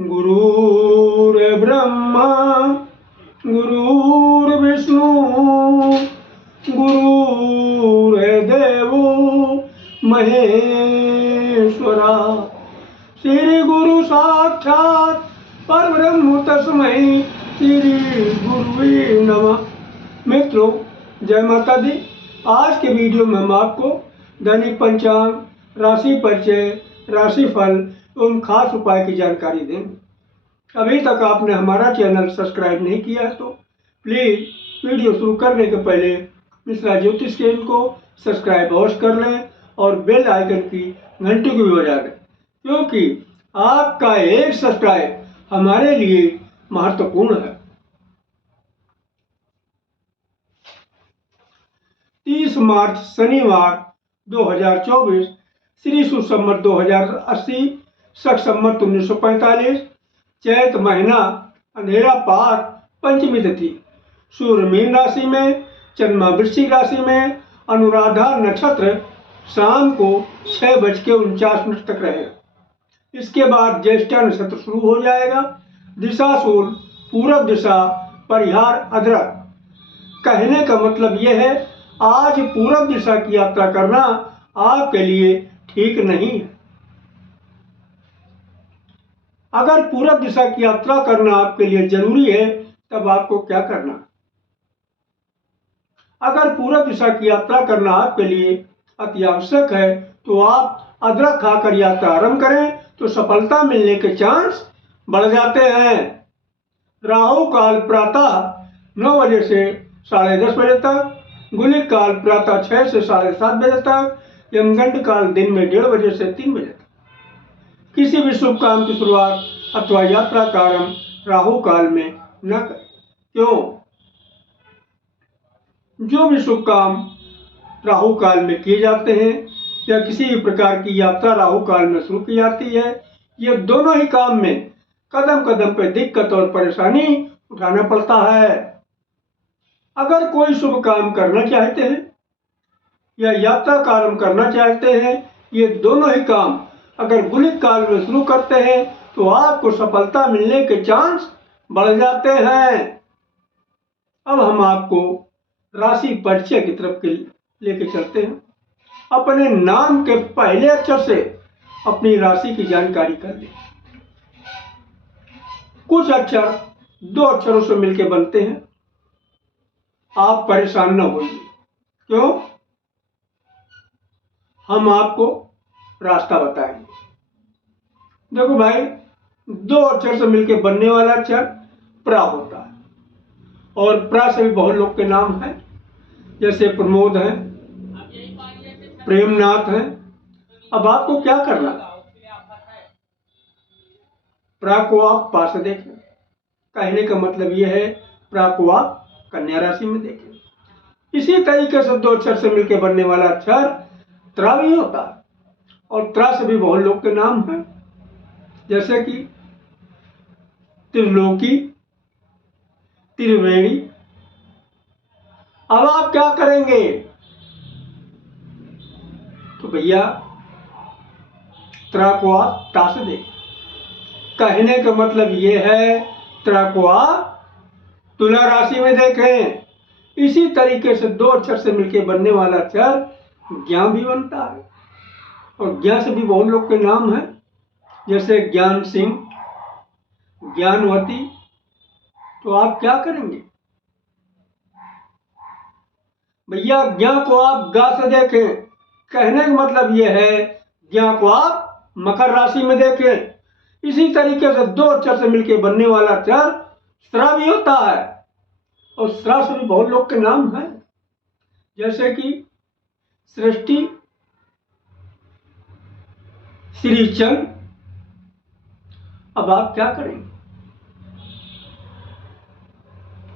गुरुर्ब्रह्मा गुरुर्विष्णु गुरुर्देवो महेश्वरा। श्री गुरु साक्षात परब्रह्म तस्मै श्री गुरुवे नमः। मित्रों, जय माता दी। आज के वीडियो में हम आपको दैनिक पंचांग, राशि परिचय, राशिफल एवं खास उपाय की जानकारी देंगे। अभी तक आपने हमारा चैनल सब्सक्राइब नहीं किया है तो प्लीज़ वीडियो शुरू करने के पहले मिश्रा ज्योतिष चैनल को सब्सक्राइब अवश्य कर लें और बेल आइकन की घंटी को भी बजा दें, क्योंकि आपका एक सब्सक्राइब हमारे लिए महत्वपूर्ण है। 30 मार्च शनिवार 2024 श्री सुसंवत 2080 शक संवत 1945 चैत महीना अंधेरा पार पंचमी तिथि। सूर्य मीन राशि में, चंद्रमा वृश्चिक राशि में, अनुराधा नक्षत्र शाम को 6:49 तक रहेगा। इसके बाद ज्येष्ठा नक्षत्र शुरू हो जाएगा। दिशाशूल पूरब दिशा, परिहार अदरक। कहने का मतलब यह है, आज पूरब दिशा की यात्रा करना आपके लिए ठीक नहीं है। अगर पूरब दिशा की यात्रा करना आपके लिए जरूरी है तब आपको क्या करना? अगर पूरब दिशा की यात्रा करना आपके लिए अति आवश्यक है तो आप अदरक खाकर यात्रा आरंभ करें तो सफलता मिलने के चांस बढ़ जाते हैं। राहु काल प्रातः 9 बजे से 10:30 बजे तक, गुलिक काल प्रातः 6 से 7:30 बजे तक, यमगंड काल दिन में 1:30 बजे से 3 बजे तक। किसी भी शुभ काम की शुरुआत अथवा यात्रा का आरंभ राहु काल में न करें। क्यों? जो भी शुभ काम राहु काल में किए जाते हैं या किसी भी प्रकार की यात्रा राहु काल में शुरू की जाती है, ये दोनों ही काम में कदम कदम पर दिक्कत और परेशानी उठाना पड़ता है। अगर कोई शुभ काम करना चाहते हैं या यात्रा का आरंभ करना चाहते हैं, ये दोनों ही काम अगर गुलिक काल में शुरू करते हैं तो आपको सफलता मिलने के चांस बढ़ जाते हैं। अब हम आपको राशि परिचय की तरफ लेके चलते हैं। अपने नाम के पहले अक्षर से अपनी राशि की जानकारी कर लें। कुछ अक्षर 2 अक्षरों से मिलकर बनते हैं। आप परेशान न होइए। क्यों? हम आपको रास्ता बताएंगे। देखो भाई, 2 अक्षर से मिलकर बनने वाला अक्षर प्रा होता है और प्रा से भी बहुत लोग के नाम हैं, जैसे प्रमोद है, प्रेमनाथ है। अब आपको क्या करना? प्रा को आप पा से देखें। कहने का मतलब यह है, प्रा को आप कन्या राशि में देखें। इसी तरीके से 2 अक्षर से मिलकर बनने वाला अक्षर त्रा भी होता है और त्रा से भी बहुत लोग के नाम हैं, जैसे कि त्रिलोकी, त्रिवेणी। अब आप क्या करेंगे? तो भैया त्रा को आप ता से देखें। कहने का मतलब यह है, त्रा को आप तुला राशि में देखें। इसी तरीके से 2 अक्षर से मिलकर बनने वाला अक्षर ज्ञा भी बनता है और ज्ञा से भी बहुत लोग के नाम हैं, जैसे ज्ञान सिंह, ज्ञानवती। तो आप क्या करेंगे? भैया ज्ञा को आप गा से देखें। कहने का मतलब यह है, ज्ञा को आप मकर राशि में देखें। इसी तरीके से 2 अक्षर से मिलकर बनने वाला अक्षर स्रा भी होता है और स्रा से भी बहुत लोग के नाम हैं, जैसे कि सृष्टि, श्रीचंद। अब आप क्या करेंगे?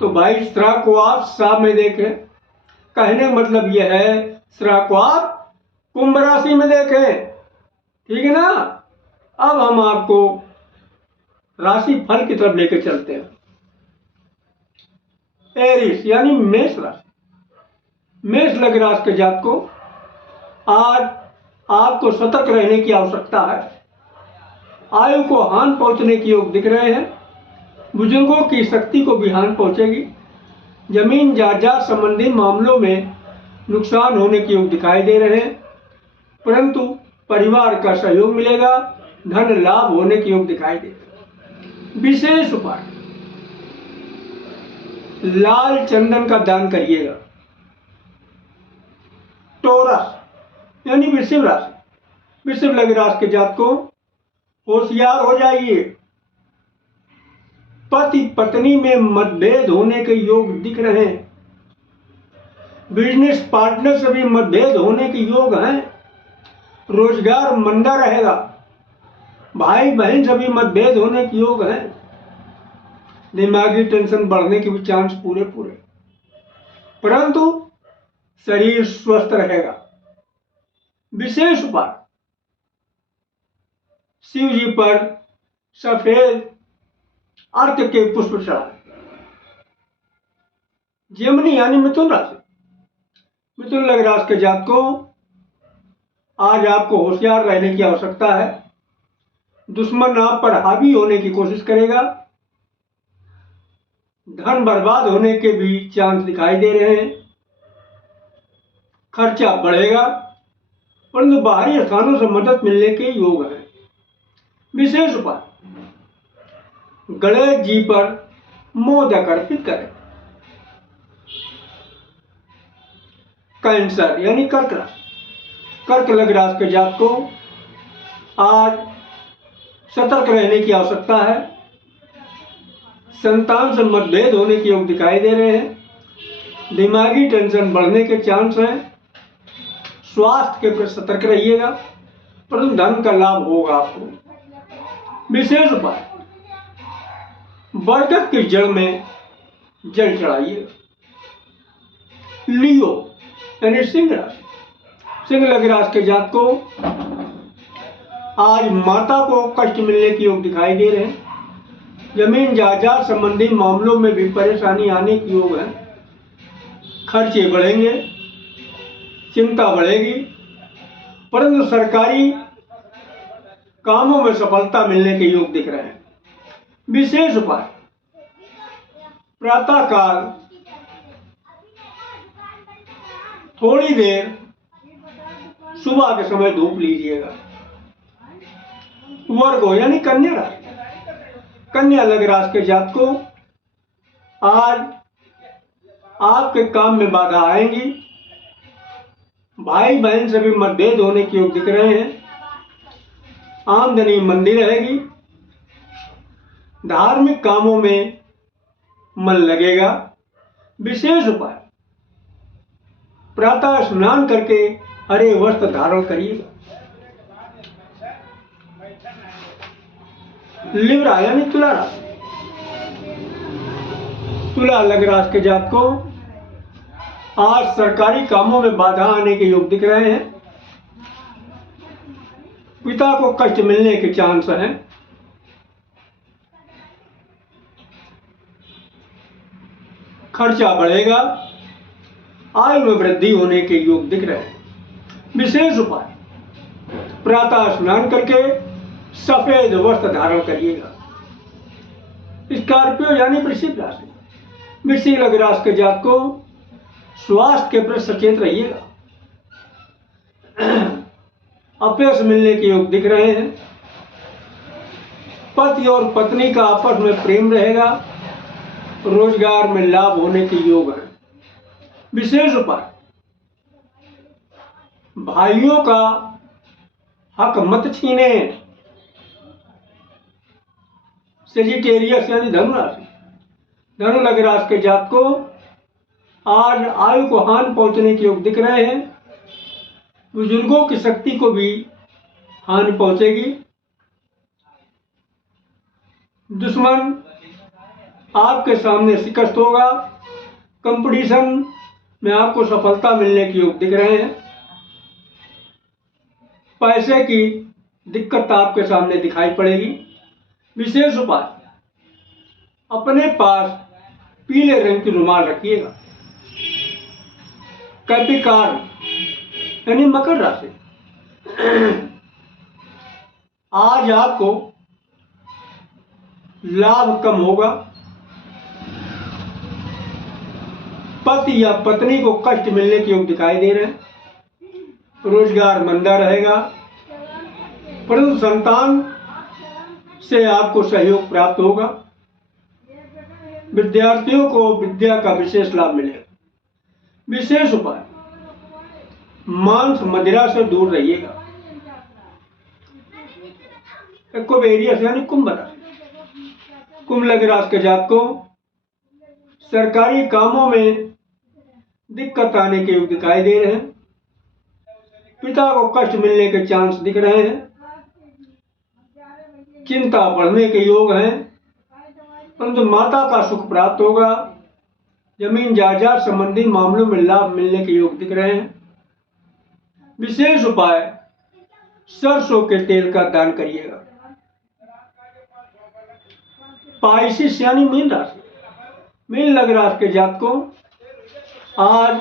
तो भाई स्रा को आप सा में देखें। कहने का मतलब यह है, स्रा को आप कुंभ राशि में देखें। ठीक है ना? अब हम आपको राशि फल की तरफ लेकर चलते हैं। एरिस यानी मेष राशि। मेष लग्न राशि के जातक को आज आपको सतर्क रहने की आवश्यकता है। आयु को हानि पहुंचने के योग दिख रहे हैं। बुजुर्गों की शक्ति को भी हानि पहुंचेगी। जमीन जायदाद संबंधी मामलों में नुकसान होने के योग दिखाई दे रहे हैं, परंतु परिवार का सहयोग मिलेगा। धन लाभ होने के योग दिखाई दे रहे हैं। विशेष उपाय, लाल चंदन का दान करिएगा। टोरस यानी वृश्चिक राशि, वृश्चिक लग्न राशि के जातकों होशियार हो जाइए। पति पत्नी में मतभेद होने के योग दिख रहे हैं। बिजनेस पार्टनर से भी मतभेद होने के योग हैं। रोजगार मंदा रहेगा। भाई बहन से भी मतभेद होने के योग हैं। दिमागी टेंशन बढ़ने के भी चांस पूरे, परंतु शरीर स्वस्थ रहेगा। विशेष उपाय, शिव जी पर सफेद अर्क के पुष्प चढ़ाएं। जेमिनी यानी मिथुन राशि, मिथुन लग्न राशि के जातकों आज आपको होशियार रहने की आवश्यकता है। दुश्मन आप पर हावी होने की कोशिश करेगा। धन बर्बाद होने के भी चांस दिखाई दे रहे हैं। खर्चा बढ़ेगा, परंतु बाहरी स्थानों से मदद मिलने के योग हैं। विशेष उपाय, गणेश जी पर मोदक अर्पित करें। कैंसर यानी कर्क राशि, कर्क लग्न राशि के जातकों आज सतर्क रहने की आवश्यकता है। संतान से मतभेद होने के योग दिखाई दे रहे हैं। दिमागी टेंशन बढ़ने के चांस हैं। स्वास्थ्य के प्रति सतर्क रहिएगा, परंतु धन का लाभ होगा आपको। विशेष उपाय, बरगद की जड़ में जल चढ़ाइए। लियो यानी सिंह राशि, सिंह लग्न राशि के जातकों आज माता को कष्ट मिलने के योग दिखाई दे रहे हैं। जमीन जायदाद संबंधी मामलों में भी परेशानी आने के योग है। खर्चे बढ़ेंगे, चिंता बढ़ेगी, परंतु सरकारी कामों में सफलता मिलने के योग दिख रहे हैं। विशेष उपाय, प्रातः काल थोड़ी देर सुबह के समय धूप लीजिएगा। वर्ग यानी कन्या राशि, कन्या लग्न राशि के जातकों आज आपके काम में बाधा आएंगी। भाई बहन से भी मतभेद होने के योग दिख रहे हैं। आमदनी मंदी रहेगी। धार्मिक कामों में मन लगेगा। विशेष उपाय, प्रातः स्नान करके हरे वस्त्र धारण करिएगा। लिब्रा यानी तुला राशि, तुला लग्न राशि के जातकों आज सरकारी कामों में बाधा आने के योग दिख रहे हैं। पिता को कष्ट मिलने के चांस हैं। खर्चा बढ़ेगा। आयु में वृद्धि होने के योग दिख रहे हैं। विशेष उपाय, प्रातः स्नान करके सफेद वस्त्र धारण करिएगा। स्कॉर्पियो यानी वृश्चिक राशि, वृश्चिक लग्न राशि के जातकों स्वास्थ्य के प्रति सचेत रहिएगा। अपयश मिलने के योग दिख रहे हैं। पति और पत्नी का आपस में प्रेम रहेगा। रोजगार में लाभ होने के योग है। विशेष उपाय, भाइयों का हक मत छीने। सेजिटेरियस यानी धनु राशि, धनु लग्न राशि के जातकों आज आयु को हानि पहुंचने के योग दिख रहे हैं। बुजुर्गों की शक्ति को भी हानि पहुंचेगी। दुश्मन आपके सामने शिकस्त होगा। कंपटीशन में आपको सफलता मिलने के योग दिख रहे हैं। पैसे की दिक्कत आपके सामने दिखाई पड़ेगी। विशेष उपाय, अपने पास पीले रंग की रुमाल रखिएगा। कैपिकार यानी मकर राशि, आज आपको लाभ कम होगा, पति या पत्नी को कष्ट मिलने के योग दिखाई दे रहे हैं, रोजगार मंदा रहेगा, परंतु संतान से आपको सहयोग प्राप्त होगा, विद्यार्थियों को विद्या का विशेष लाभ मिलेगा। विशेष उपाय, मांस मदिरा से दूर रहिएगा। कुंभेरियस यानी कुंभ राशि, कुंभ लग्न राशि के जातकों सरकारी कामों में दिक्कत आने के योग दिखाई दे रहे हैं, पिता को कष्ट मिलने के चांस दिख रहे हैं, चिंता बढ़ने के योग हैं, परंतु माता का सुख प्राप्त होगा, जमीन जायदाद संबंधी मामलों में लाभ मिलने के योग दिख रहे हैं। विशेष उपाय, सरसों के तेल का दान करिएगा। पाइसिस यानी मीन राशि, मीन लग्न राशि के जातकों आज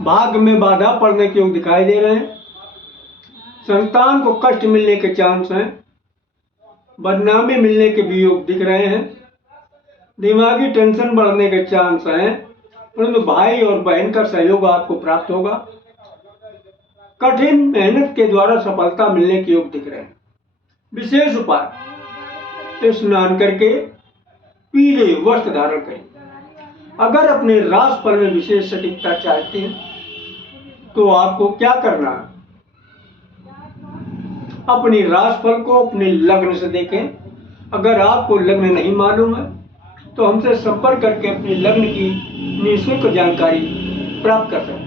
भाग्य में बाधा पड़ने के योग दिखाई दे रहे हैं, संतान को कष्ट मिलने के चांस हैं, बदनामी मिलने के भी योग दिख रहे हैं, दिमागी टेंशन बढ़ने के चांस हैं, परंतु भाई और बहन का सहयोग आपको प्राप्त होगा, कठिन मेहनत के द्वारा सफलता मिलने के योग दिख रहे हैं। विशेष उपाय, स्नान करके पीले वस्त्र धारण करें। अगर अपने राशिफल में विशेष सटीकता चाहते हैं तो आपको क्या करना है, अपनी राशिफल को अपने लग्न से देखें। अगर आपको लग्न नहीं मालूम है तो हमसे संपर्क करके अपने लग्न की निःशुल्क जानकारी प्राप्त कर सकते हैं।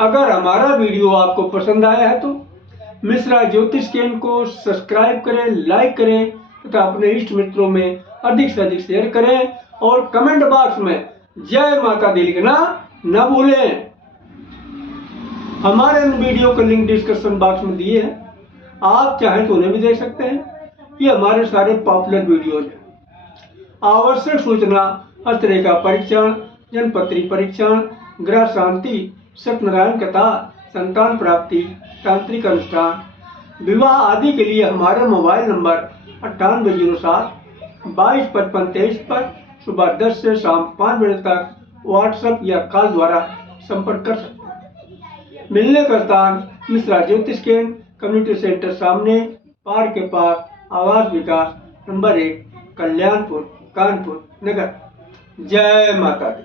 अगर हमारा वीडियो आपको पसंद आया है तो मिश्रा ज्योतिष केंद्र को सब्सक्राइब करें, लाइक करें तथा अपने इष्ट मित्रों में अधिक से अधिक शेयर करें और कमेंट बॉक्स में जय माता दी लिखना न भूलें। हमारे इन वीडियो का लिंक डिस्क्रिप्शन बॉक्स में दिए हैं, आप चाहें तो उन्हें भी देख सकते हैं। ये हमारे सारे पॉपुलर वीडियोज हैं। आवश्यक सूचना, हस्तरेखा परीक्षण, जनपत्री परीक्षण, ग्रह शांति, सत्यनारायण कथा, संतान प्राप्ति, तांत्रिक अनुष्ठान, विवाह आदि के लिए हमारे मोबाइल नंबर 9807-225523 पर सुबह 10 से शाम 5 बजे तक व्हाट्सएप या कॉल द्वारा संपर्क कर सकते हैं। मिलने का स्थान मिश्रा ज्योतिष केंद्र, कम्युनिटी सेंटर सामने, पार्क के पास, आवास विकास नंबर 1, कल्याणपुर, कानपुर नगर। जय माता दी।